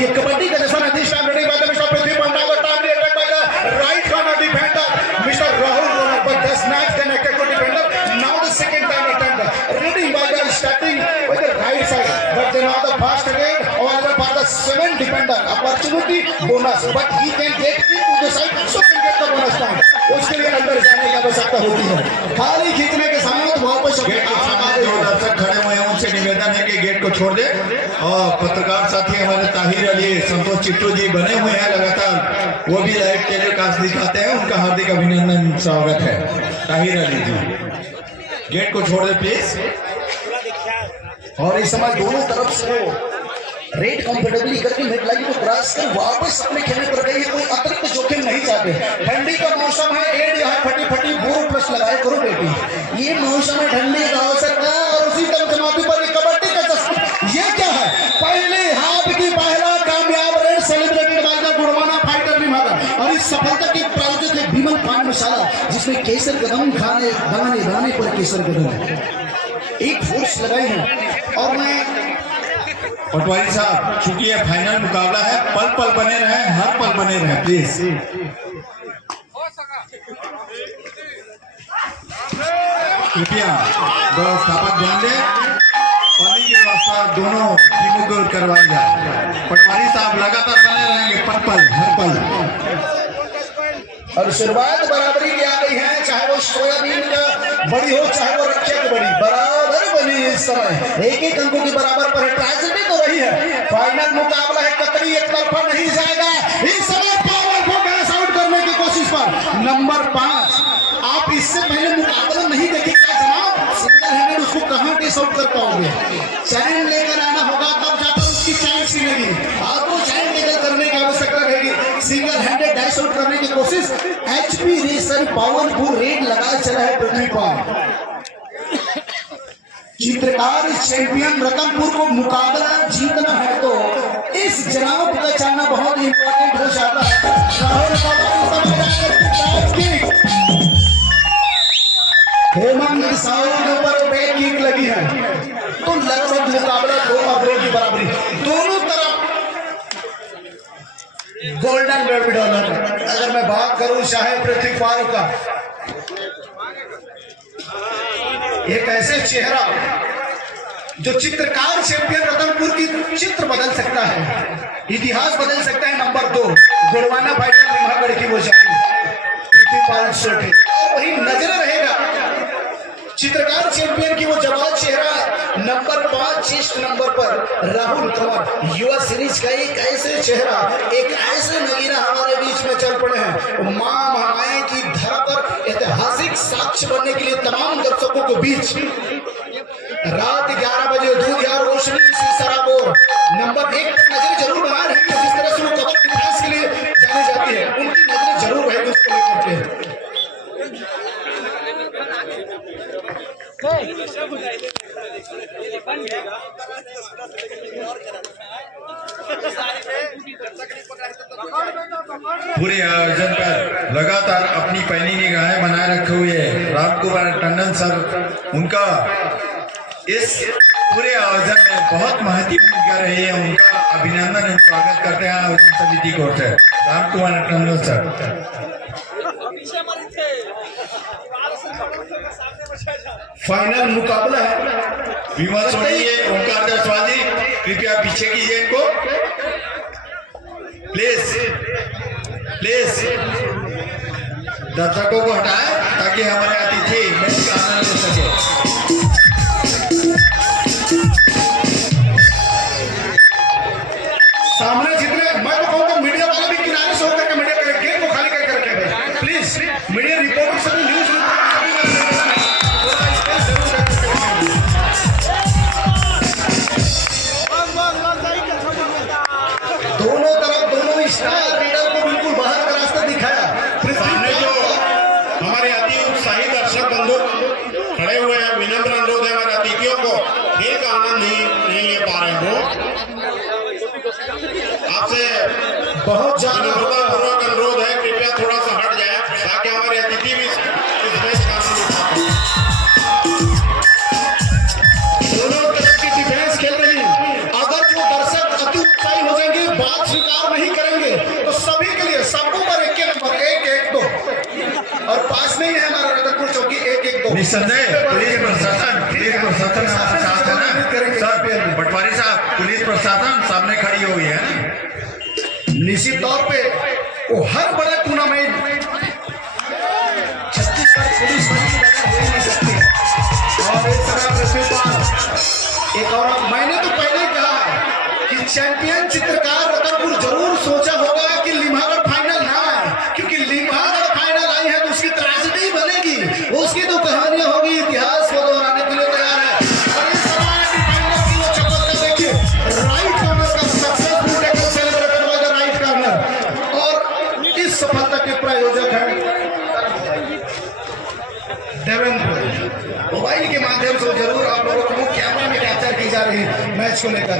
ये कबड्डी का जैसा this time ready by the mister Prithvi Panda got timely attack by the right corner defender Mr. Rahul Ronak but does not connect to defender. Now the second time attempt ready by the starting by the right side but then on the fast again over by the 7 defender opportunity bonus but he can get into the side so can get the bonus point. उसके लिए अंदर जाने की आवश्यकता होती है, खाली खींचने के समय तो वापस दर्शक खड़े हुए हैं, उनसे निवेदन है कि गेट को छोड़ दे। और पत्रकार साथी हमारे ताहिर अली, संतोष चिट्टू जी बने हुए हैं लगातार, वो भी लाइव टेलीकास्ट दिखाते हैं, उनका हार्दिक अभिनंदन स्वागत है। ताहिर अली जी गेट को छोड़ दे प्लीज। और इस समय दोनों तरफ से रेड कंफर्टेबली करके नेट लाइन को क्रॉस कर वापस अपने खेलने पर गई है, कोई अतिरिक्त जोखिम नहीं चाहते। ठंडी का मौसम है, एड यहाँ फटी फटी बोर प्लस लगाए करो बेटी, ये मौसम है ठंडी का अवसर का और उसी तरह समाप्ति पर कबड्डी का चस्का। ये क्या है, पहले हाफ की पहला कामयाब raid celebrated by the Gudwana fighter विभाग और इस सफलता की प्रायोजक है विमल पान मसाला जिसमें केसर कदम खाने बनाने बनाने पर केसर कदम एक फोर्स लगाई है। और मैं पटवारी साहब, चूंकि ये फाइनल मुकाबला है, पल पल बने रहे, हर पल बने रहे प्लीज। कृपया व्यवस्थापक ध्यान दें, पानी की व्यवस्था दोनों टीमों को करवाई जाए। पटवारी साहब लगातार बने रहेंगे पल पल हर पल। और शुरुआत बराबरी की आ गई है, चाहे वो सोयाबीन का बड़ी हो चाहे वो रक्षा की बड़ी, बराबर बनी इस समय, एक एक अंकों के बराबर पर है। ट्रेजेडी तो रही है, फाइनल मुकाबला है, कतरी एक तरफा नहीं जाएगा। इस समय पावर को कैश आउट करने की कोशिश पर नंबर 5, आप इससे पहले मुकाबला नहीं देखे क्या जनाब, सिंगल हैंडेड उसको कहां कैश आउट कर पाओगे, चैन लेकर आना होगा तब जाकर उसकी चैन सीनेगी, आपको चैन लेकर करने की आवश्यकता रहेगी। सिंगल हैंडेड डैश आउट करने की कोशिश, एचपी रेसर पावरफुल रेड लगा चला है पृथ्वी पर। चित्रकार चैंपियन रतनपुर को मुकाबला जीतना है तो इस जनाब का जाना बहुत इंपॉर्टेंट हो जाता है। हेमंत साहू के ऊपर बैक किक लगी है तो लगभग मुकाबला 2-2 की बराबरी, दोनों तरफ गोल्डन बेबी डॉलर। अगर मैं बात करूं चाहे पृथ्वी पार का, एक ऐसे चेहरा जो चित्रकार चैंपियन रतनपुर की चित्र बदल सकता है, इतिहास बदल सकता है। नंबर 2 गुड़वाना फाइटर निमागढ़ की वो जानी पृथ्वी पाल सोटे, वही नजर रहेगा चित्रकार चैंपियन की वो जवाब चेहरा। नंबर 5 चेस्ट नंबर पर राहुल कंवर, युवा सीरीज का एक ऐसे चेहरा, एक ऐसे नगीना हमारे बीच में चल पड़े हैं। मां महामाया की धरा पर ऐतिहासिक साक्ष्य बनने के लिए तमाम दर्शकों के बीच रात 11 बजे दूध यार रोशनी से सराबोर नंबर 1 पर नजर जरूर बना रहेगी। जिस तरह से वो कबड्डी इतिहास के लिए जानी जाती है, उनकी नजर जरूर रहेगी उसको लेकर। पूरे आयोजन पर लगातार अपनी पैनी निगाहें बनाए रखे हुए राम कुमार टंडन सर, उनका इस पूरे आयोजन में बहुत महत्वपूर्ण भूमिका रही है, उनका अभिनंदन एवं स्वागत करते हैं आयोजन समिति को से राम कुमार टंडन सर। फाइनल मुकाबला है, विमल सोनी, ओंकार जायसवाल जी कृपया पीछे कीजिए इनको प्लीज प्लीज। दर्शकों को हटाएं ताकि हमारे अतिथि मैच का आनंद ले सके। सामने जितने मैं तो कहूँगा मीडिया वाले भी किनारे से होकर के मीडिया के गेट को खाली करके रखे प्लीज। मीडिया रिपोर्टर से भी न्यूज दोनों तरफ दोनों स्टार रीडर को बिल्कुल बाहर का रास्ता दिखाया। सामने जो हमारे अति उत्साही दर्शक बंधु खड़े हुए हैं, विनम्र अनुरोध है हमारे अतिथियों को खेल का आनंद नहीं ले पा रहे हो, आपसे बहुत ज्यादा पूर्वक अनुरोध है कृपया थोड़ा सा हट जाए ताकि हमारे अतिथि भी इस मैच का आनंद उठा पाएं। दोनों तरफ की डिफेंस खेल रही, अगर जो दर्शक अति उत्साही हो जाएंगे बाद निसंदेह पुलिस प्रशासन हमारे साथ है ना सर। पटवारी साहब, पुलिस प्रशासन सामने खड़ी हुई है ना। निश्चित तौर पे वो हर बड़ा टूर्नामेंट छत्तीसगढ़ पुलिस बल की वजह हो ही नहीं सकती है। और इस तरह पृथ्वीपाल एक और मैंने तो पहले कहा कि चैंपियन चित्रकार रतनपुर जरूर सोचा होगा कि लिम्हागढ़ फाइनल ना आए, क्योंकि लिम्हागढ़ फाइनल आई है तो उसकी ट्रेजेडी बनेगी, उसकी तो कहानियां होगी, इतिहास को दोहराने के लिए तैयार है। और इस समय की फाइनल की वो चमक देखिए, राइट कॉर्नर का successful tackle celebrated by the right corner. और इस सफलता के प्रायोजक हैं देवेंद्र। मोबाइल के माध्यम से जरूर आप लोगों को कैमरा में कैप्चर की जा रही है मैच को लेकर।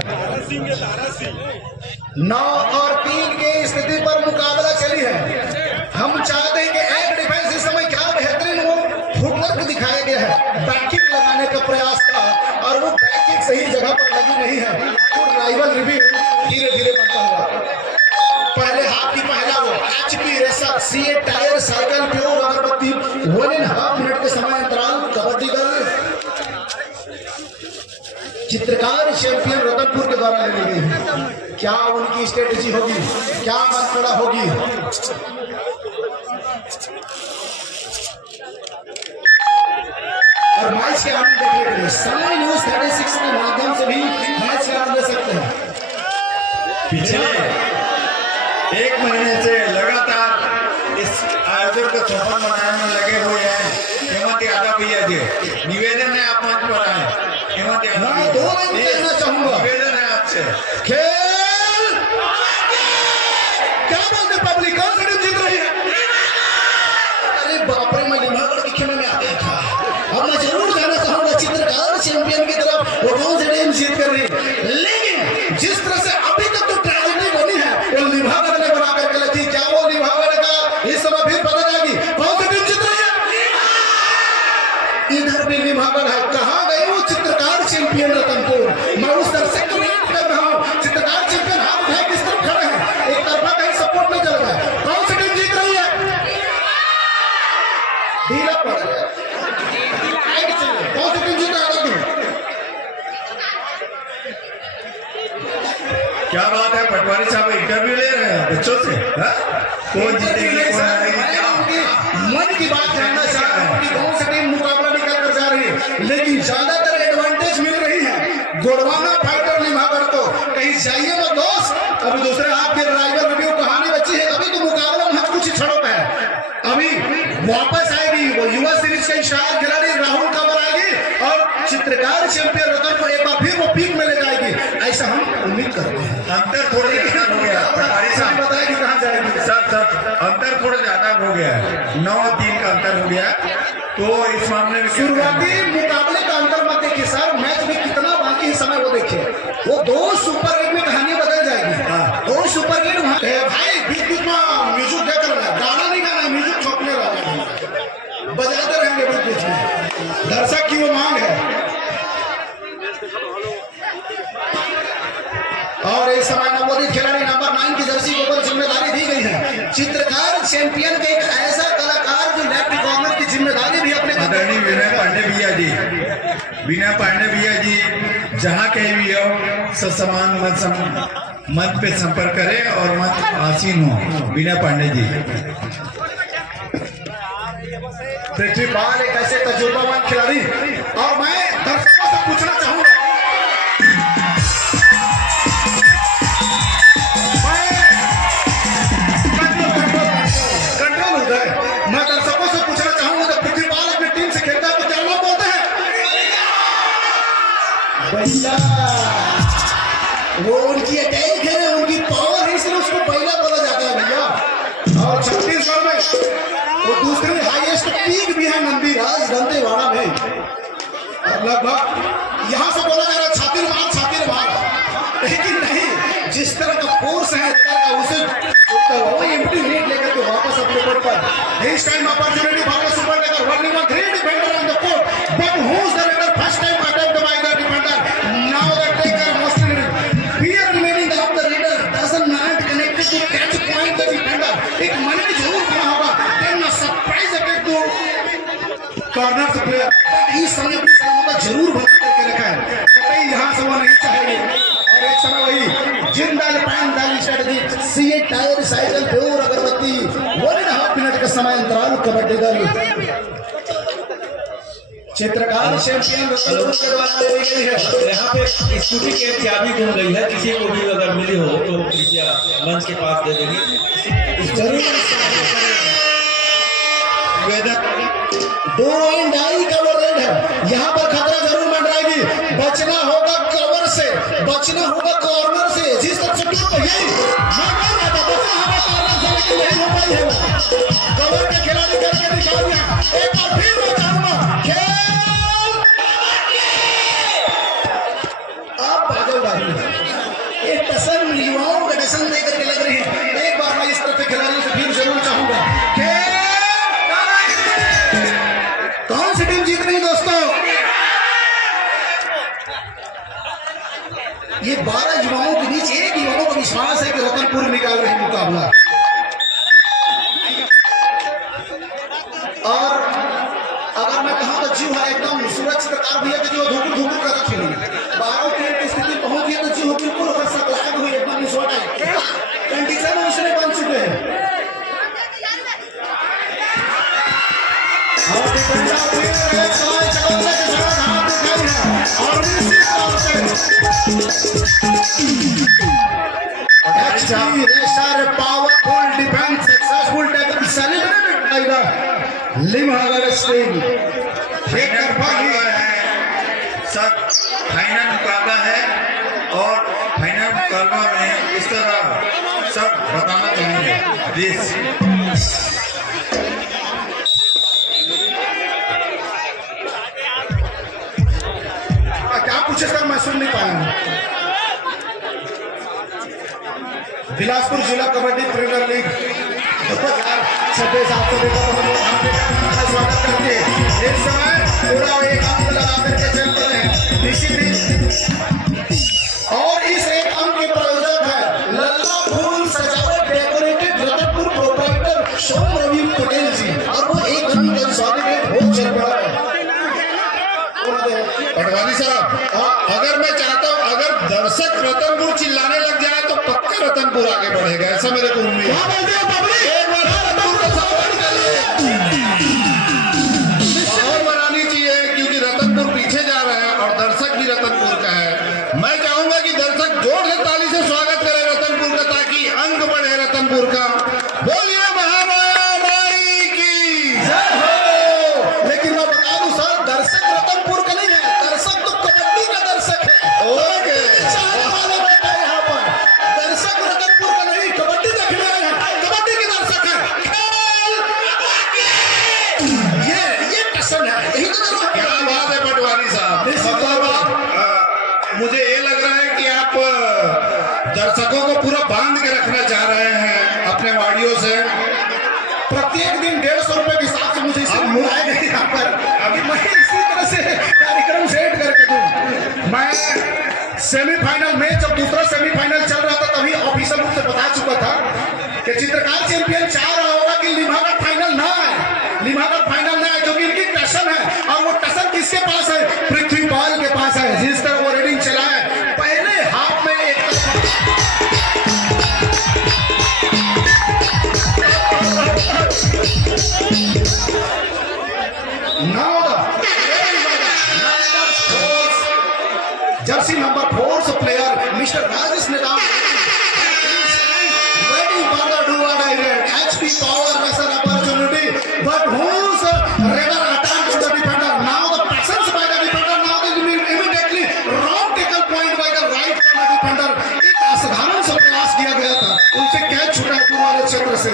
9 और 3 की स्थिति पर मुकाबला चली है। हम चाहते हैं कि एक डिफेंस इस समय क्या बेहतरीन वो फुटवर्क दिखाया गया है, बैककिक लगाने का प्रयास था और वो बैककिक सही जगह पर लगी नहीं है। और राइवल रिव्यू धीरे धीरे बनता हुआ पहले हाफ की पहला वो HP racer CA tyre cycle pure अगरबत्ती 1.5 मिनट के समय अंतराल कबड्डी दल चित्रकार चैंपियन रतनपुर के द्वारा ले ली गई है। क्या उनकी स्ट्रेटेजी होगी, क्या मनपड़ा होगी। और मैच के आनंद देखने के लिए समय न्यूज 36 के माध्यम से भी मैच का आनंद ले सकते हैं। पिछले 1 महीने से लगातार इस आयोजन को सफल बनाने में लगे हुए हैं हेमंत यादव भैया जी। निवेदन है आप मंच पर आए। हेमंत यादव मैं 2 लाइन कहना चाहूंगा। निवेदन है आपसे। खेल क्या बोलते पब्लिक, कौन सी टीम जीत रही है? अरे बाप रे, मैं लिम्हागढ़ के खेमे में आ गया था। अब मैं जरूर जाना चाहूंगा चित्रकार चैंपियन की तरफ वो कौन सी टीम जीत कर रही है। लेकिन जिस तरह से अभी तक तो ट्रेजेडी बनी है वो लिम्हागढ़ ने बना करके लगी। क्या वो लिम्हागढ़ का इस समय फिर पता जाएगी कौन सी टीम जीत रही है? इधर भी लिम्हागढ़ है। कहाँ गए वो चित्रकार चैंपियन रतनपुर? मैं उस दर्शक को वेट कर रहा हूँ। चित्रकार चैंपियन हाथ उठाए किस तरफ खड़े हैं, एक तरफा कहीं सपोर्ट में चल रहा है। कौन सी टीम जीत रही है? ढीला पड़ गया। कौन सी टीम जीत रही है? क्या बात है पटवारी साहब, इंटरव्यू ले रहे हैं बच्चों से? कौन जीतेगी कौन हारेगी? मन की बात जानना चाह रहा हूँ कि कौन सी टीम मुकाबला निकल कर जा रही है, लेकिन ज्यादातर एडवांटेज मिल रही है गोड़वाना फाइटर लिम्हागढ़ को। कहीं जाइए मत दोस्त, अभी दूसरे हाथ के राइवल रिव्यू कहानी बची है। अभी तो मुकाबला महज कुछ ही क्षणों पे है। अभी वापस आएगी वो युवा सीरीज के शायद खिलाड़ी राहुल कंवर आएगी और चित्रकार चैंपियन रतनपुर एक बार फिर वो पीक में ले जाएगी, ऐसा हम उम्मीद करते हैं। अंतर थोड़ा ज्यादा हो गया पटवारी साहब, बताएगी कहाँ जाएगी। सर अंतर थोड़ा ज्यादा हो गया है, 9-3 का अंतर हो गया। तो इस मामले में शुरुआती मुकाबले का अंतर मत देखिए सर, मैच में कितना बाकी समय वो देखिए। वो 2 सुपर हिट में कहानी बदल जाएगी। 2 सुपर हिट वहां भाई बीच बीच में म्यूजिक देकर गाना नहीं गाना, म्यूजिक छोपने वाला बजाते रहेंगे बीच बीच में। दर्शक की वो मांग है। और इस समय नवोदित खिलाड़ी नंबर 9 की जर्सी के ऊपर जिम्मेदारी दी गई है। चित्रकार चैंपियन के एक ऐसा कलाकार जो लेफ्ट कॉर्नर की जिम्मेदारी भी अपने आदरणीय विनय पांडे भैया जी जहाँ कहीं भी हो ससमान मंच पे संपर्क करें और मंच आसीन हो। विनय पांडे जी। पृथ्वीपाल एक ऐसे तजुर्बावान खिलाड़ी, और मैं दर्शकों से पूछना चाहूंगा, मैं दर्शकों से पूछना चाहूंगा जब पृथ्वीपाल अपनी टीम से खेलता है तो क्या लोग बोलते हैं? बैला। वो उनकी अटैक है, उनकी पावर है, इसलिए उसको बैला बोला जाता है भैया। और छत्तीसगढ़ में वो दूसरी हाईएस्ट पीक भी है नंदीराज दंतेवाड़ा में। और लगभग यहां से बोला जा रहा है छाती मार, लेकिन नहीं, जिस तरह का फोर्स है उसे वो एम्प्टी लीड लेकर के वापस अपने कोर्ट पर। इस time opportunity for the super लेकर 1-3 defender on the court, but who is the leader? First time attempt by the defender, now the taker must fear remaining of the leader doesn't not connected to catch point the defender. एक मन में जरूर बना होगा, then a surprise attack to corner player ration dal strategy CA tyre cycle pure अगरबत्ती 1.5 minute का समय अंतराल कबड्डी दल चित्रकार चैंपियन रतनपुर के द्वारा ले गई है। यहाँ पे स्कूटी की एक चाबी गुम गई है, किसी को भी अगर मिली हो तो कृपया मंच के पास दे देंगे। जरूर दो इन डाई कवर रेड है, यहाँ पर खतरा जरूर मंडराएगी। बचना होगा कवर से, बचना होगा कॉर्नर से। जिस तरफ से टूट यही मैं बोल रहा था, बचना होगा कॉर्नर से, लेकिन नहीं हो पाई है। कवर के खिलाड़ी करके दिखा दिया। एक बार फिर मैं चाहूंगा खेल आप पागल बाजी ये टसन युवाओं का टसन देकर के लग रही है। एक बार मैं इस तरफ के खिलाड़ियों से फिर जरूर चाहूंगा खेल कौन सी टीम जीत रही है दोस्तों? ये 12 युवाओं के बीच एक युवाओं को विश्वास है कि रतनपुर निकाल रहे हैं मुकाबला। और अगर मैं कहूं तो जीव है एकदम सुरक्षित कार भी है कि जो धूप धूप कर रखी हुई 12 की स्थिति पहुंच गई तो जीव बिल्कुल अगर सकलाग हुई एकदम छोटा है कंडीशन उसने बन चुके हैं। और डिफेंडर फिर एक सवाल चकौते के साथ हाथ दिखाई है और निश्चित तौर से racer powerful defence successful tackle celebrated by the Limhagar stadium. Final मुकाबला है, सब फाइनल मुकाबला है और फाइनल मुकाबला में इस तरह सब बताना चाहेंगे। प्लीज क्या पूछे सर, मैं सुन नहीं पाया। बिलासपुर जिला कबड्डी प्रीमियर लीग 2026 आपको स्वागत करके इस समय पूरा एक अंक लगा करके चल रहे हैं निश्चित। और इस एक अंक के प्रायोजक है लल्ला फूल सजावट डेकोरेटेड रतनपुर प्रोप्राइटर सोम रवि पटेल जी, और वो एक अंक कंसोलिडेट हो चल पड़ा है। पटवारी साहब, अगर मैं चाहता हूं अगर दर्शक रतनपुर चिल्लाने लग जाए तो पक्का रतनपुर आगे बढ़ेगा, ऐसा मेरे को उम्मीद है। एक बार रतनपुर को सपोर्ट करिए, माहौल बनानी चाहिए क्योंकि रतनपुर पीछे जा रहा है और दर्शक भी रतनपुर का है। मैं चाहूंगा कि दर्शक जोर से ताली से स्वागत करें रतनपुर का, ताकि अंक बढ़े रतनपुर का। बोलिए महामाया माई की जय हो। लेकिन मैं बता दूं सर, दर्शक रतनपुर का नहीं है, दर्शक तो कबड्डी का दर्शक है। ओके। चाहने वाले बैठा है यहाँ पर, दर्शक रतनपुर का नहीं, कबड्डी देखने आए हैं, कबड्डी के दर्शक है। ये टसन है, यही तो जरूर है। क्या बात है पटवारी साहब, मतलब आप मुझे ये लग रहा है कि आप दर्शकों को पूरा बांध के रखना चाह रहे हैं अपने वाड़ियों से। प्रत्येक दिन 150 रुपए के हिसाब से मुझे इसे बुलाया गया यहाँ पर। अभी मैं इसी तरह से कार्यक्रम सेट करके दूं। मैं सेमीफाइनल में जब दूसरा सेमीफाइनल चल रहा था तभी ऑफिशियल रूप से बता चुका था कि चित्रकार चैंपियन चाह रहा होगा कि लिमहागर फाइनल ना आए, लिमहागर फाइनल ना आए, क्योंकि इनकी टसन है। और वो टसन किसके पास है? पृथ्वीपाल के पास है। जिस तरह वो रेडिंग चला है पहले हाफ में एक जर्सी नंबर 4 से प्लेयर मिस्टर राजेश नेता waiting for the do or die rate HP power pressure opportunity but who's rather attack to the defender. Now the presence by the defender, now they immediately wrong tackle point by the right from the defender. एक असाधारण सा प्रयास किया गया था, उनसे catch छूटा है दूर वाले क्षेत्र से।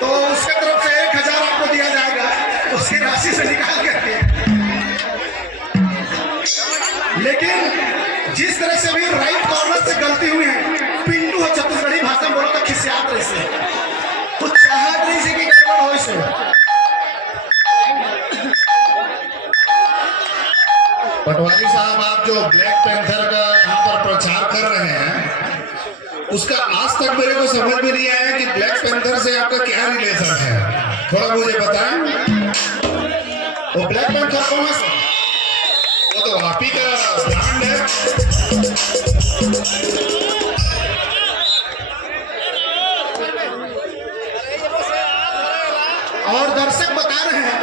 तो उसके तरफ से 1000 आपको दिया जाएगा, उसकी राशि से निकाल करके। लेकिन जिस तरह से भी राइट कॉर्नर से गलती हुई है, पिंटू है छत्तीसगढ़ी भाषा में बोलो तो खिसियात रही से, कुछ चाहत नहीं से कि गड़बड़ हो इसे। पटवारी साहब, आप जो ब्लैक पैंथर का यहाँ पर प्रचार कर रहे हैं उसका आज तक मेरे को समझ में नहीं आया कि ब्लैक पैंथर से आपका क्या रिलेशन है, थोड़ा मुझे बताएं। वो ब्लैक पैंथर कौन है? वो तो आप ही का ब्रांड है। और दर्शक बता रहे हैं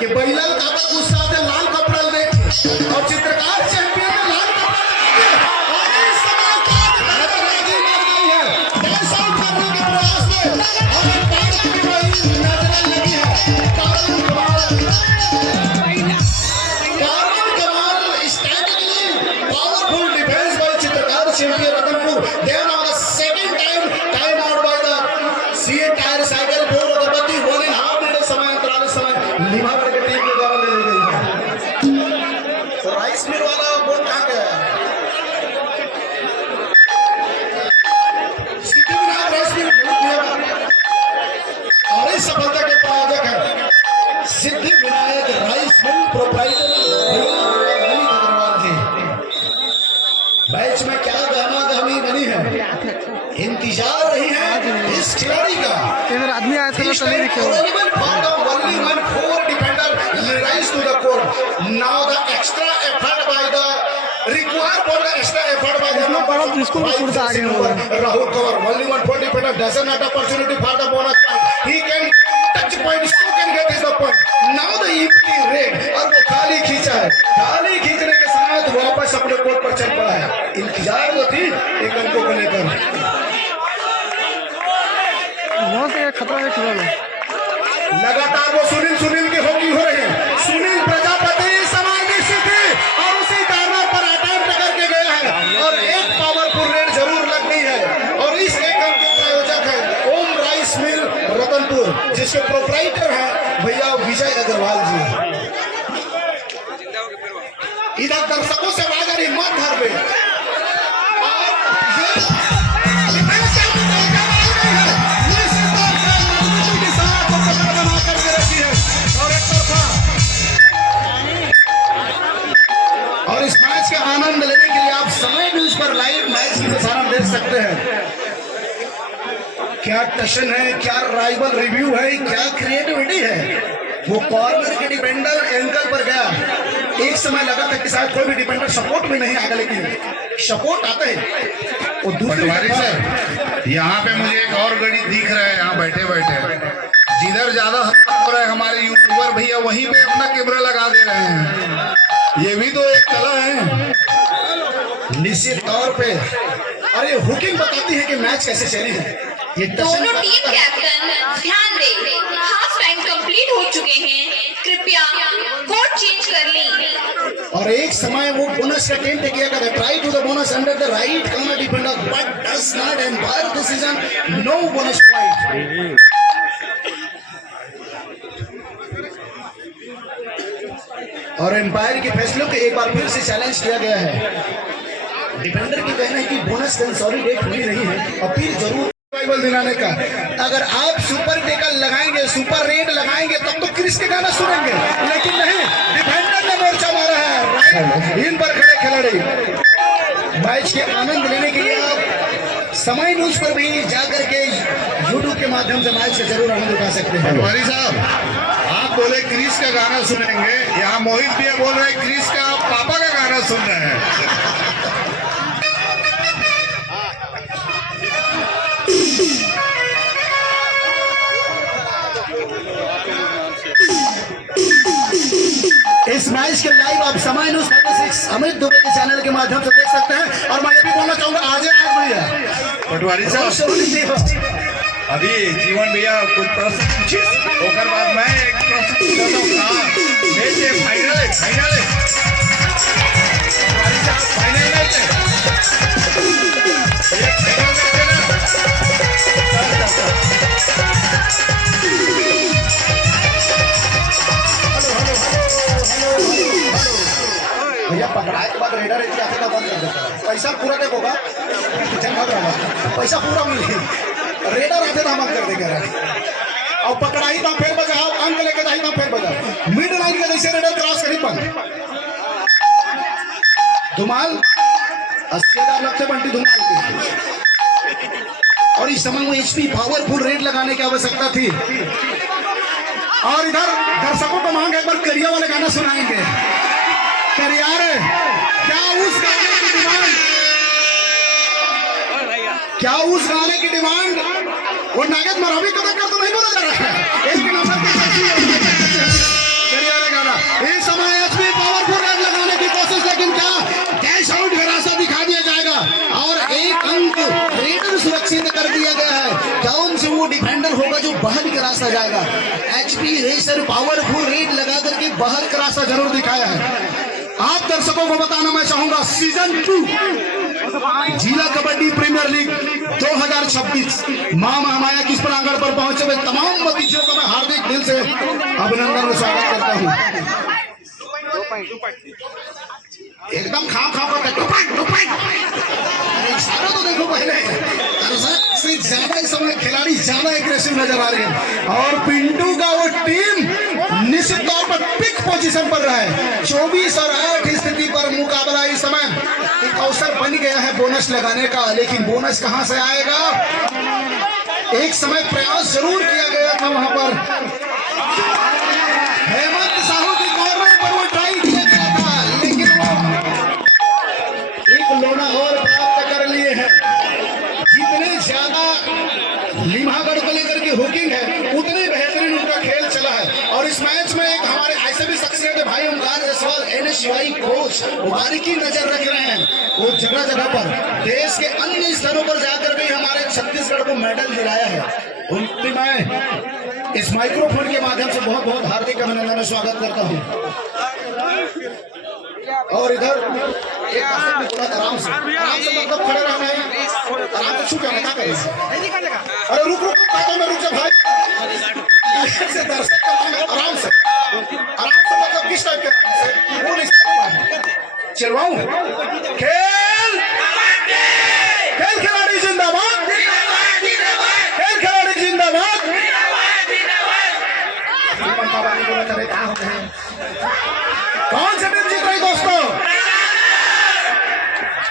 कि बैलल का गुस्सा से लाल कपड़ा देख और चित्रकार चैंपियन ने लाल कपड़ा देख और इस समय राजी कर गई है डैश आउट करने के प्रयास में और पैर की वही नजर लगी है। कारण कमाल स्ट्रैटेजी पावरफुल डिफेंस बाय चित्रकार champion Ratanpur. Then on the second time out by the CA tyre cycle बोल अगरबत्ती 1.5 मिनट समय अंतराल समय लीमागढ़ के टीम के द्वारा ले ली गई है। तो राइस मिल वाला बोल कहाँ गया? सिद्धिविनायक राइस मिल और इस सफलता के प्रायोजक है Siddhivinayak rice mill proprietor Lalit Agarwal ji. Match में क्या गहमा गहमी बनी है, इंतजार रही है इस खिलाड़ी का। आदमी आया था तो नहीं दिखे। Rahul Kaur, only 1 defender doesn't have opportunity for the bonus point. He can touch point, so can get his point. Now the empty red और वो खाली खींचा है, खाली खींचने के साथ वापस अपने कोर्ट पर चल पड़ा है। इंतजार जो थी एक अंकों को लेकर वहाँ से खतरा है खिलाड़ी। लगातार वो सुनील की हॉकी हो रही है। सुनील प्रजापति समान की स्थिति और उसी कारण पर अटैक करके गया है और एक पावरफुल रेड जरूर लग गई है। और इस एक अंक के प्रायोजक है ओम राइस मिल रतनपुर, जिसके प्रोप्राइटर है भैया विजय अग्रवाल जी। इधर दर्शकों से आवाज आ रही मत घर पे और इस मैच का आनंद लेने के लिए आप समय न्यूज पर लाइव मैच की प्रसारण देख सकते हैं। क्या टशन है, क्या राइवल रिव्यू है, क्या क्रिएटिविटी है। वो कॉर्नर के डिफेंडर एंकल पर गया, एक समय लगा था कि शायद कोई भी डिफेंडर सपोर्ट में नहीं आएगा, लेकिन सपोर्ट आता है। वो दूसरी सर यहाँ पे मुझे एक और गणित दिख रहा है, यहाँ बैठे बैठे जिधर ज्यादा हो रहा है हमारे यूट्यूबर भैया वहीं पे अपना कैमरा लगा दे रहे हैं। ये भी तो एक कला है निश्चित तौर पे। अरे हुकिंग बताती है कि मैच कैसे चली है। ये दोनों टीम कैप्टन ध्यान दें, हाफ टाइम कंप्लीट हो चुके हैं, कृपया कोड चेंज कर लें। और एक समय वो बोनस का अटेम्प्ट किया था, try to the bonus under the right corner defender but does not umpire decision, no bonus point. और एम्पायर के फैसलों को एक बार फिर से चैलेंज किया गया है। डिफेंडर की कहना है कि बोनस कंसोलिडेट हुई नहीं है, अपील जरूर दिलाने का। अगर आप सुपर टेकल लगाएंगे, सुपर रेड लगाएंगे तब तो क्रिस के गाना सुनेंगे, लेकिन नहीं, डिफेंडर ने मोर्चा मारा है राइट इन पर खड़े खिलाड़ी। मैच के आनंद लेने के लिए आप समय न्यूज पर भी जाकर के यूट्यूब के माध्यम से मैच से जरूर आनंद उठा सकते हैं। पटवारी साहब आप बोले क्रिस का गाना सुनेंगे, यहाँ मोहित भैया बोल रहे हैं क्रिस का पापा का गाना सुन रहे हैं। इस मैच के लाइव आप समय न्यूज 36 अमित दुबे के चैनल के माध्यम से देख सकते हैं। और मैं ये भी बोलना चाहूंगा आज भैया पटवारी साहब अभी जीवन भैया कुछ प्रश्न पूछे, ओकर बाद मैं एक प्रश्न पूछता हूँ। हाँ मैच फाइनल है, फाइनल है पटवारी साहब, फाइनल मैच है, ये फाइनल मैच है ना। भैया पकड़ाए के बाद रेडर का बंद कर देता है, पैसा पूरा तक होगा, पैसा पूरा मिले, रेडर आते था बंद कर देगा। और पकड़ाई था फिर बजाओ, अंक लेके जाई था फिर बजाओ, मिड लाइन के जैसे रेडर क्रॉस करी बंद। धुमाल 80,000 लग से बंटी धुमाल की। और इस समय वो एचपी पावरफुल रेड लगाने की आवश्यकता थी। और इधर दर्शकों को मांग एक बार करिया वाले गाना सुनाएंगे। करिया रे, क्या उस गाने की डिमांड, क्या उस गाने की डिमांड वो नागेश मरावी कदम कर तो नहीं बोला जा रहा है। एक नंबर पे करिया रे गाना। इस समय एचपी पावरफुल रेड लगाने की कोशिश, लेकिन क्या कैश आउट का रास्ता दिखा दिया जाएगा और एक अंक रेडर सुरक्षित कर दिया गया है। डाउन से वो डिफेंडर होगा जो बाहर का रास्ता जाएगा। एचपी रेसर पावरफुल रेड लगा करके बाहर का रास्ता जरूर दिखाया है। आप दर्शकों को बताना मैं चाहूंगा, सीजन 2 जिला कबड्डी प्रीमियर लीग 2026 मां महामाया किस प्रांगण पर पहुंचे हुए तमाम भतीजों का मैं हार्दिक दिल से अभिनंदन और स्वागत करता हूं। एकदम खाम करते इशारा तो देखो पहले, दर्शक से ज्यादा इस समय खिलाड़ी ज्यादा एग्रेसिव नजर आ रहे हैं और पिंटू का वो टीम निश्चित तौर पर पिक पोजीशन पर रहा है। 24 और 8 स्थिति पर मुकाबला इस समय एक अवसर बन गया है बोनस लगाने का, लेकिन बोनस कहां से आएगा? एक समय प्रयास जरूर किया गया था वहां पर, हेमंत साहू की कॉर्नर पर वो ट्राई किया गया था, लेकिन वो एक लोना और प्राप्त कर लिए हैं। जितने ज्यादा लिम्हागढ़ को लेकर के हुकिंग है उतने बेहतरीन उनका खेल चला है। और इस मैच में एक हमारे ऐसे भी शख्सियत है भाई ओमकार जायसवाल NSUI कोच बारीकी नजर रख रहे हैं। वो जगह जगह पर देश के अन्य स्थानों पर जाकर भी हमारे छत्तीसगढ़ को मेडल दिलाया है। उनकी मैं इस माइक्रोफोन के माध्यम से बहुत बहुत हार्दिक अभिनंदन और स्वागत करता हूँ। और इधर एक आराम से मतलब खड़े रहना है, आराम से छूट जाना, क्या करें? अरे रुक रुक मैं रुक जा भाई, से दर्शक आराम से मतलब किस टाइप के वो नहीं चलवाऊं। खेल खेल खिलाड़ी जिंदाबाद, खेल खिलाड़ी जिंदाबाद। कौन से टीम जीत रही दोस्तों?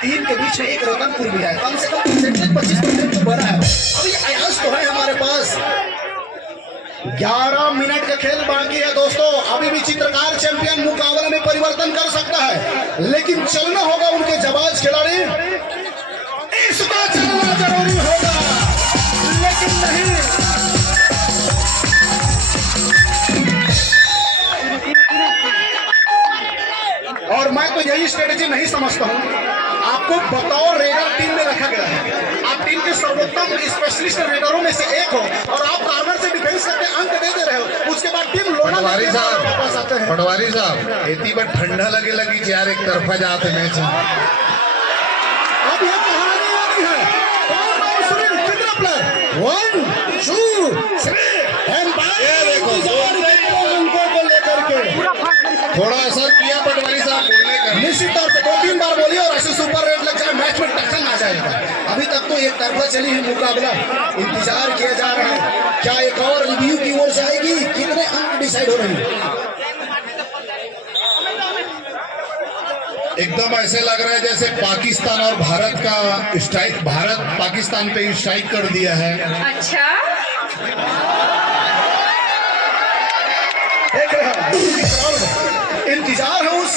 टीम के बीच में एक रतनपुर भी है, कम से कम 25% तो बड़ा है। अभी अयाज तो है हमारे पास। 11 मिनट का खेल बाकी है दोस्तों। अभी भी चित्रकार चैंपियन मुकाबले में परिवर्तन कर सकता है, लेकिन चलना होगा उनके जाबाज खिलाड़ी। इसको चलना जरूरी होगा, लेकिन नहीं। और मैं तो यही स्ट्रेटेजी नहीं समझता हूं। आपको बतौर रेडर टीम में रखा गया है, आप टीम के सर्वोत्तम स्पेशलिस्ट रेडरों में से एक हो और आप कार्नर से डिफेंस करके अंक दे रहे हो। उसके बाद टीम पटवारी साहब, वापस आते हैं। पटवारी साहब इतनी बार ठंडा लगे लगी यार, एक तरफा जाते मैच अब ये कहानी वाली है। कितना प्लेयर 1 2 3 एंड अंकों को लेकर के थोड़ा असर किया पटवारी साहब बोलने का। निश्चित तौर से 2-3 बार बोली और ऐसे सुपर रेट लग जाए, मैच में टक्कर आ जाएगा। अभी तक तो एक तरफा चली है मुकाबला, इंतजार किया जा रहा है क्या एक और रिव्यू की ओर जाएगी, कितने अंक डिसाइड हो रहे हैं। एकदम ऐसे लग रहा है जैसे पाकिस्तान और भारत का स्ट्राइक, भारत पाकिस्तान पे स्ट्राइक कर दिया है। अच्छा, देख रहे हैं इंतजार है उस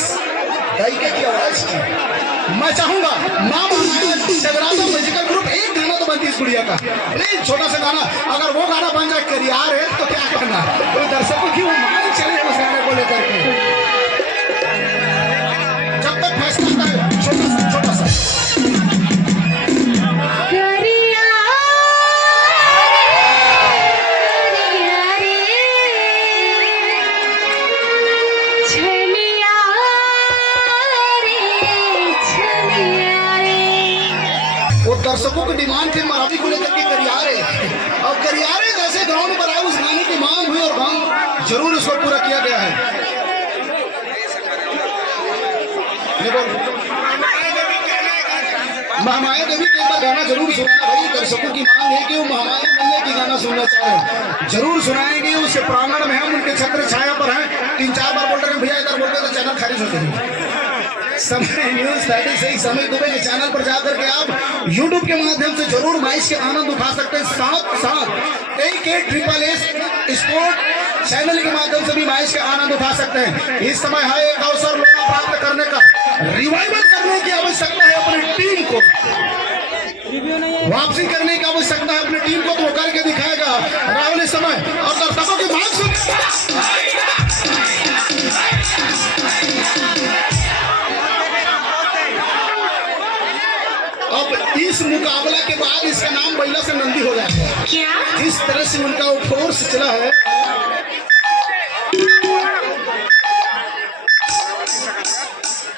गायिका की आवाज की। मैं चाहूंगा नाम जगराता म्यूजिकल ग्रुप एक गाना तो बनती है इस गुड़िया का, प्लीज छोटा सा गाना। अगर वो गाना बन जाए करियार है तो क्या करना, तो दर्शकों की वो मान चले उस गाने को लेकर के। जब तक फैसला है छोटा सा दर्शकों की डिमांड थी मराठी को लेकर के करियारे, और करियारे जैसे ग्राउंड पर आए उस गाने की मांग हुई और मांग जरूर उसको पूरा किया गया है। महामाया देवी के एक बार गाना जरूर सुनाना भाई, दर्शकों की मांग है कि वो महामाया मैया की गाना सुनना चाह रहे हैं, जरूर सुनाएंगे। उसके प्रांगण में हम उनके छत्र छाया पर हैं। 3-4 बार बोल रहे हैं भैया, इधर बोलते तो चैनल खारिज होते हैं। समय न्यूज 36 समय दुबे के चैनल पर जाकर के आप YouTube के माध्यम से जरूर मैच के आनंद उठा सकते हैं। साथ साथ AK SSS स्पोर्ट चैनल के माध्यम से भी मैच का आनंद उठा सकते हैं। इस समय है एक अवसर लोना प्राप्त करने का, रिवाइवल करने की आवश्यकता है अपनी टीम को, वापसी करने की आवश्यकता है अपनी टीम को, तो वो करके दिखाएगा राहुल इस समय। और दर्शकों की मांग सुन, अब इस मुकाबला के बाद इसका नाम महिला से नंदी हो जाएगा। क्या? जिस तरह से उनका वो फोर्स चला है,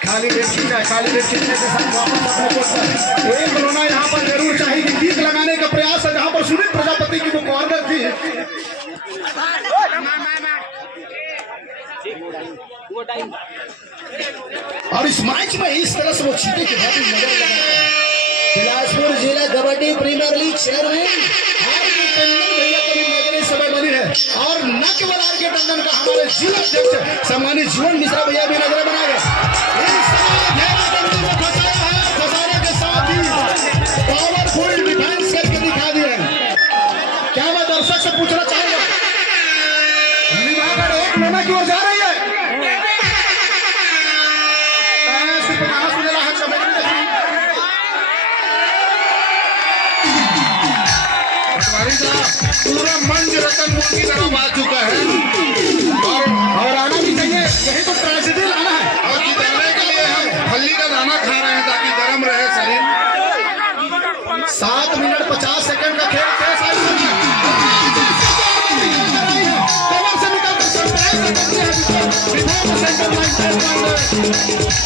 खाली रेट खींचा है, खाली रेट खींचने के साथ वापस अपने कोर्ट पर एक लोना यहाँ पर जरूर चाहिए कि किक लगाने का प्रयास है, जहाँ पर सुनील प्रजापति की वो कॉर्नर थी। और इस मैच में इस तरह से वो छीटे के बाद नजर लगा। बिलासपुर जिला kabaddi premier league chairman R K. Tandon भैया की नजर इस समय बनी है, और न केवल आर.के. टंडन का हमारे जिला अध्यक्ष सम्मानित जीवन मिश्रा भैया भी नजर बनाए। इस समय घेरा बंदी में फंसाया है, फंसाने के साथ ही पावरफुल डिफेंस करके दिखा दिया है। क्या मैं दर्शक से पूछना चाहूंगा, निभाकर एक लोना की ओर जा रही है, सिर्फ कहां से मिला है समझ में नहीं। पटवारी साहब, पूरा मंच रतनपुर की तरफ आ चुका है और आना भी चाहिए, यही तो ट्रेजेडी लाना है। और जीतने के लिए हम फली का दाना खा रहे हैं ताकि गर्म रहे शरीर। 7 मिनट 50 सेकंड का खेल शेष है। कवर से निकलकर सरप्राइज करती है विभाग सेंटर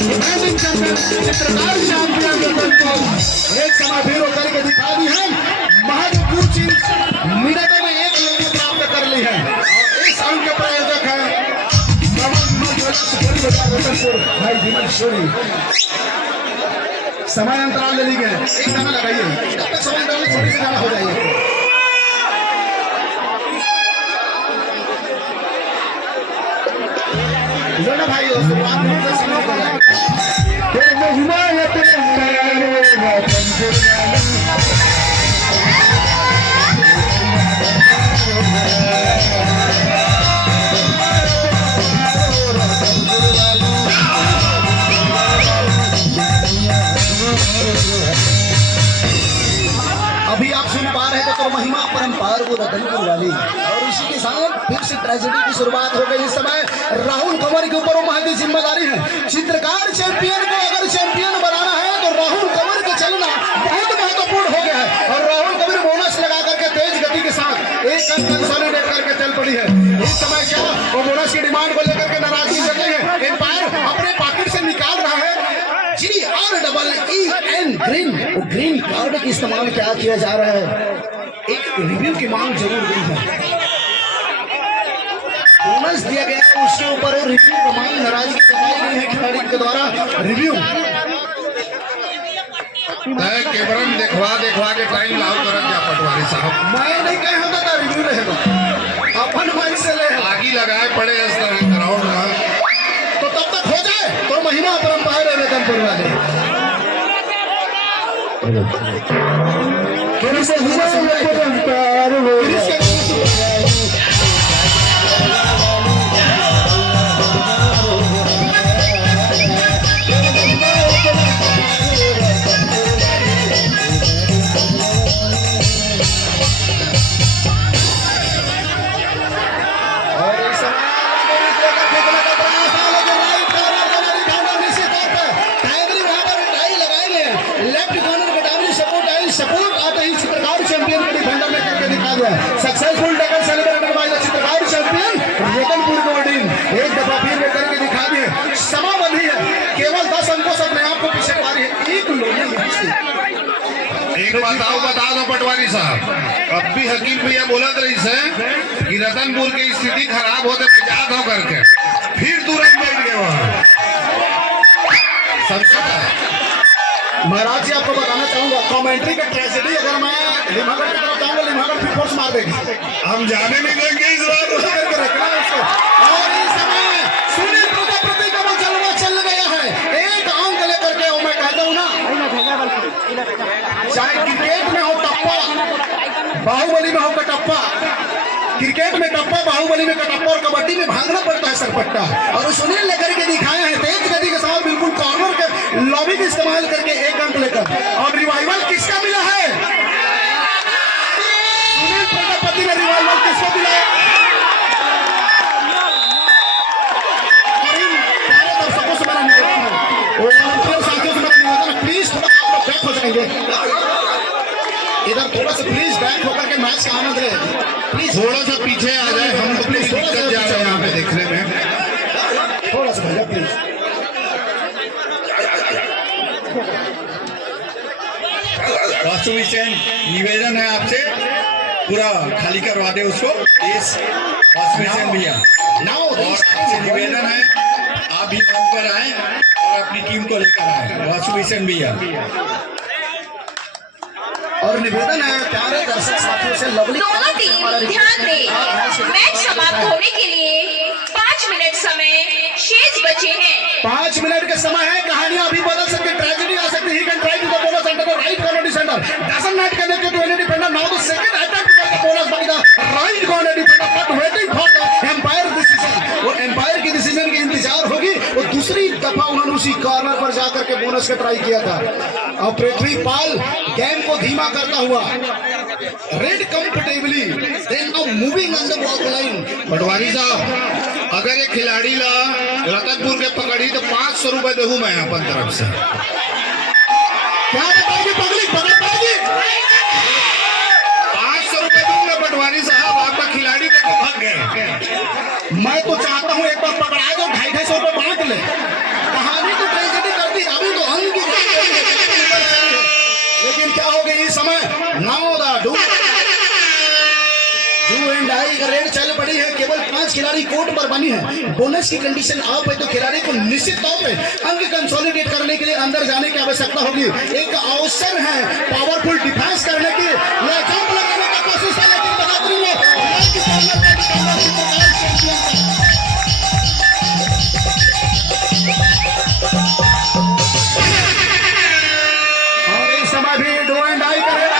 डिफेंडिंग चैंपियन चित्रकार चैंपियन रतनपुर एक समय फिर होकर के दिखा दी है। महज कुछ मिनटों में एक लोग प्राप्त कर ली है, और इस अंक के प्रायोजक है रतनपुर भाई विमल। समय अंतराल ले ली गए, एक गाना लगाइए, तब तक समय अंतराल छोटी से गाना हो जाइए। लोना भाई शुरुआत में तो समय हो जाएगा। अभी आप सुन पा रहे थे तो महिमा परंपार वो रतनपुर वाली, और इसी के साथ फिर से ट्रेजेडी की शुरुआत हो गई। इस समय राहुल कंवर के ऊपर वो महती जिम्मेदारी है। चित्रकार चैंपियन को अगर चैंपियन बनाना है तो राहुल कंवर का चलना बहुत महत्वपूर्ण हो गया है, और राहुल कंवर बोनस लगा करके तेज गति के साथ एक अंक कंसोलिडेट करके चल पड़ी है। इस समय क्या वो बोनस की डिमांड को लेकर के नाराजगी जत रही है, एम्पायर अपने पॉकेट से निकाल रहा है GREEN ग्रीन कार्ड का इस्तेमाल क्या किया जा रहा है, एक रिव्यू की मांग जरूर गई है। बोनस दिया गया है उसके ऊपर और रिव्यू की मांग नाराजगी जताई गई है खिलाड़ी के द्वारा। रिव्यू केवरम देखवा के टाइम लाओ करत जा पटवारी साहब। मैं नहीं कह होता था रिव्यू रहेगा, अपन मन से ले आगी लगाए पड़े इस ग्राउंड में, तो तब तक हो जाए तो महिमा परंपरा है रतनपुर वाले। फिर से हुआ successful tackle celebrated by the चित्रकार चैंपियन रतनपुर कबड्डी। एक दफा फिर वे करके दिखा दिए, समा बंधी है, केवल 10 अंकों से अपने आप को पीछे पा रही है। एक लोग एक बात आओ बता दो पटवारी साहब, अब भी हकीम भैया बोलत रही से कि रतनपुर की स्थिति खराब होते तो याद हो करके फिर तुरंत बैठ गए वहाँ। महाराज जी आपको बताना चाहूंगा, कमेंट्री का ट्रेजेडी अगर मैं लिम्हागढ़ की तरफ जाऊंगा, लिम्हागढ़ फिर फोर्स मार देगी, हम जाने नहीं देंगे इस बार करके रखना है उसको। और इस समय सुनील प्रजापति का वो जलवा चल गया है, एक अंक लेकर के। मैं कहता हूँ ना, चाहे क्रिकेट में हो टप्पा, बाहुबली में हो कटप्पा, क्रिकेट में टप्पा बाहुबली बाहुबली में कटप्पा और कबड्डी में भागना पड़ता है सरपट्टा, और सुनील लेकर के दिखाए हैं तेज गति के साथ बिल्कुल कॉर्नर के लॉबी का इस्तेमाल करके 1 अंक लेकर। और रिवाइवल किसका मिला है? सुनील प्रजापति ने रिवाइवल किसको दिलाया? और इन प्यारे दर्शकों से मेरा निवेदन है, वॉलंटियर साथियों से मेरा निवेदन है, प्लीज थोड़ा आप लोग बैक हो जाएंगे इधर, थोड़ा सा प्लीज बैक होकर के मैच का आनंद ले प्लीज। थोड़ा सा पीछे आ जाए, हम तो प्लीज दिक्कत जा रहे हैं यहाँ पे देखने में। थोड़ा सा भैया प्लीज। वास्तु विषय निवेदन है आपसे, पूरा खाली करवा दे उसको प्लीज। वास्तु विषय भैया और आपसे निवेदन है, आप भी मंच पर आए और अपनी टीम को लेकर आए। वास्तु विषय भैया और निवेदन है प्यारे दर्शक साथियों से, लवली दोनों टीम ध्यान दें, मैच समाप्त होने के लिए 5 मिनट समय शेष बचे हैं। 5 मिनट का समय है, कहानियां अभी बदल सकती है, ट्रेजेडी आ सकती है। He can try to the bowler center, the right corner defender doesn't not connect to any defender. Now the second attempt by the bowlers by the right corner defender, but waiting for the umpire decision. वो empire की decision की इंतजार होगी। वो दूसरी दफा उन्होंने उसी कॉर्नर पर जाकर के बोनस का ट्राई किया था। और पृथ्वी पाल गेम को धीमा करता हुआ raid comfortably then now moving on the walk line. पटवारी साहब, अगर ये खिलाड़ी ला रतनपुर के पकड़ी तो 500 रुपए देहूं मैं अपन तरफ से। क्या बताएगी पब्लिक, बता पाएगी? 500 रुपए दूंगा पटवारी साहब, आपका खिलाड़ी देखो भाग गए। मैं तो चाहता हूं एक बार पकड़ा दो, 250 रुपए बांट ले। कहानी तो ट्रेजेडी करती, अभी तो अंक की लेकिन क्या हो गई इस समय? Now the do and die का रेड चल पड़ी है। केवल 5 खिलाड़ी कोर्ट पर बनी है। बोनस की कंडीशन आप है तो खिलाड़ी को निश्चित तौर पे अंक कंसोलिडेट करने के लिए अंदर जाने की आवश्यकता होगी। एक अवसर है पावरफुल डिफेंस करने की, या जंप लगाने की कोशिश है, लेकिन बहादुरी में और इस समय भी डू एंड डाई कर रहा है।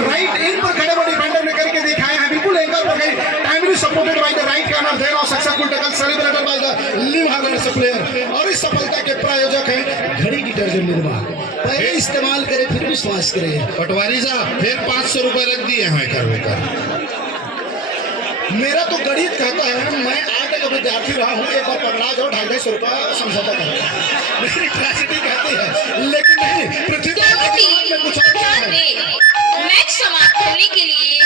राइट इन पर खड़े वो डिफेंडर ने करके दिखाए हैं, बिल्कुल एंगल पर गई, timely supported by the right corner, there was successful tackle celebrated by the Livhagars player. और इस सफलता के प्रायोजक हैं घड़ी डिटर्जेंट निर्माण। पहले इस्तेमाल करें फिर विश्वास करें। पटवारी साहब फिर 500 रुपए रख दिए हैं कर। मेरा तो गणित कहता है, मैं आगे का विद्यार्थी रहा हूँ, एक बार पकड़ा जाओ 250 रुपया समझौता करता मेरी ट्रेजेडी कहती है, लेकिन नहीं पृथ्वी दोनों टीम कुछ ध्यान दें, मैच समाप्त होने के लिए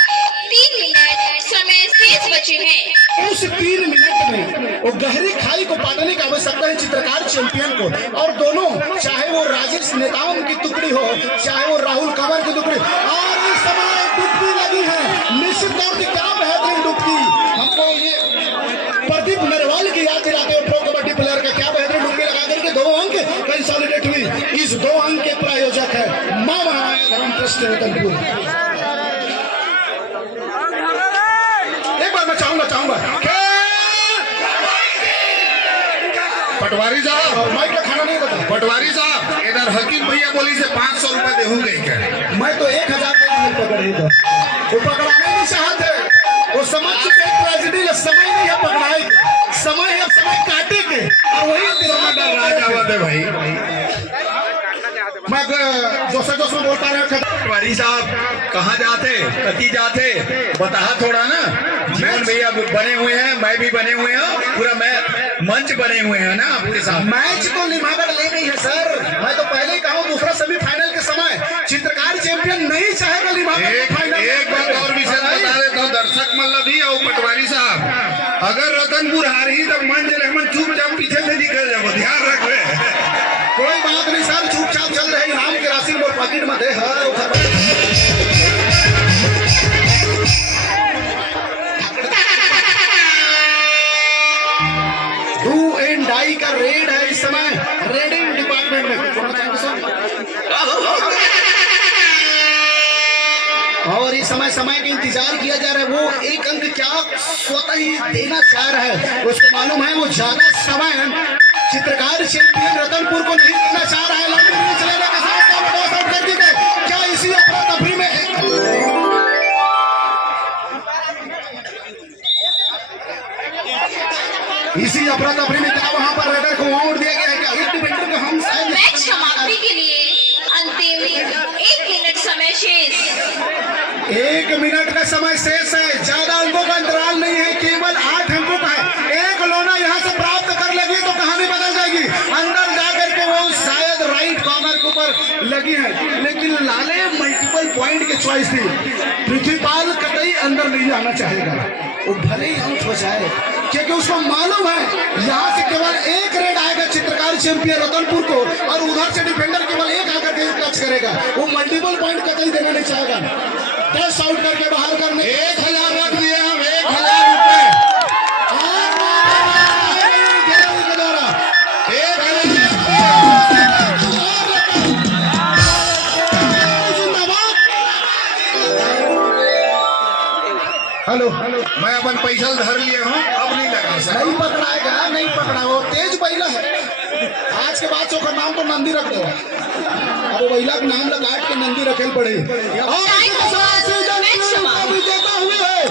3 मिनट समय शेष बचे हैं। उस 3 मिनट में वो गहरी खाई को पाटने की आवश्यकता है चित्रकार चैंपियन को। और दोनों, चाहे वो राजेश नेताओं की टुकड़ी हो, चाहे वो राहुल कंवर की टुकड़ी, और इस समय डुबकी लगी है। निश्चित तौर से क्या बेहतरीन डुबकी, हमको ये प्रदीप नरवाल की याद दिलाते हुए प्रो कबड्डी प्लेयर का क्या बेहतरीन डुबकी लगा करके 2 अंक कंसोलिडेट हुई। इस 2 अंक के प्रायोजक है मां महाराज धर्म ट्रस्ट रतनपुर। एक बार मैं चाहूंगा पटवारी साहब, माइक का खाना नहीं बता। पटवारी साहब इधर हकीम भैया बोली से 500 रुपए देहूंगे क्या? मैं तो 1000 पकड़ेगा, वो पकड़ाने नहीं चाहते, वो समझ चुके ट्रेजेडी का समय नहीं है पकड़ाए, समय है समय काटे के। और वही भाई मैं जोश में बोल पा रहा हूँ। पटवारी साहब कहाँ जाते, कति जाते, बता थोड़ा ना। जीवन भैया बने हुए हैं, मैं भी बने हुए हैं, पूरा मैं मंच बने हुए हैं ना आपके साथ। मैच तो लिमागढ़ ले गई है सर, मैं तो पहले ही कहूँ दूसरा सेमीफाइनल के समय चित्रकार चैंपियन नहीं चाहेगा लिमागढ़ फाइनल। एक बात और विशेष बता देता हूँ दर्शक मतलब ही और पटवारी साहब, अगर रतनपुर हारी तो मंच रहमन चुपचाप पीछे से निकल जाओ, ध्यान रख रहे। कोई बात नहीं सर, चुपचाप चल रहे, इनाम की राशि वो पॉकेट में दे। डू एंड डाई का रेड है इस समय, रेडिंग डिपार्टमेंट में। और इस समय का इंतजार किया जा रहा है। वो 1 अंक क्या स्वतः ही देना चाह रहा है, उसको मालूम है वो ज्यादा समय चित्रकार चैंपियन रतनपुर को नहीं देना चाह रहा है। लेने के साथ क्या इस इसी अफरा तफरी में क्या वहां पर रेडर को वहां उड़ दिया गया है क्या? हिट डिफेंडर को हम शायद मैच समाप्ति के लिए अंतिम 1 मिनट समय शेष। 1 मिनट का समय शेष है, ज्यादा अंकों का अंतराल नहीं है, केवल 8 अंकों का है। एक लोना यहाँ से प्राप्त कर लेगी तो कहानी बदल जाएगी। अंदर जाकर के वो शायद राइट कॉर्नर के ऊपर लगी है, लेकिन लाले मल्टीपल पॉइंट की चॉइस थी। पृथ्वीपाल कतई अंदर नहीं आना चाहेगा, वो भले ही आउट हो जाए, क्योंकि उसको मालूम है यहाँ से केवल एक रेड आएगा चित्रकार चैंपियन रतनपुर को, और उधर से डिफेंडर केवल एक आकर के टच करेगा। वो मल्टीपल पॉइंट कतई देना नहीं चाहेगा। टच आउट करके बाहर करने 1000 रख दिए हम, 1000 रुपए। 1000 हेलो मैं अपन पैसा धर लिया हूँ, अब नहीं लगा सर। नहीं पकड़ाएगा, नहीं पकड़ा, वो तेज बैला है। आज के बाद ओकर नाम को नंदी रख दो। अब वो बैला के नाम लगा के नंदी रखेल पड़े। और टाइम ओवर, मैच समाप्त। विजेता हुए है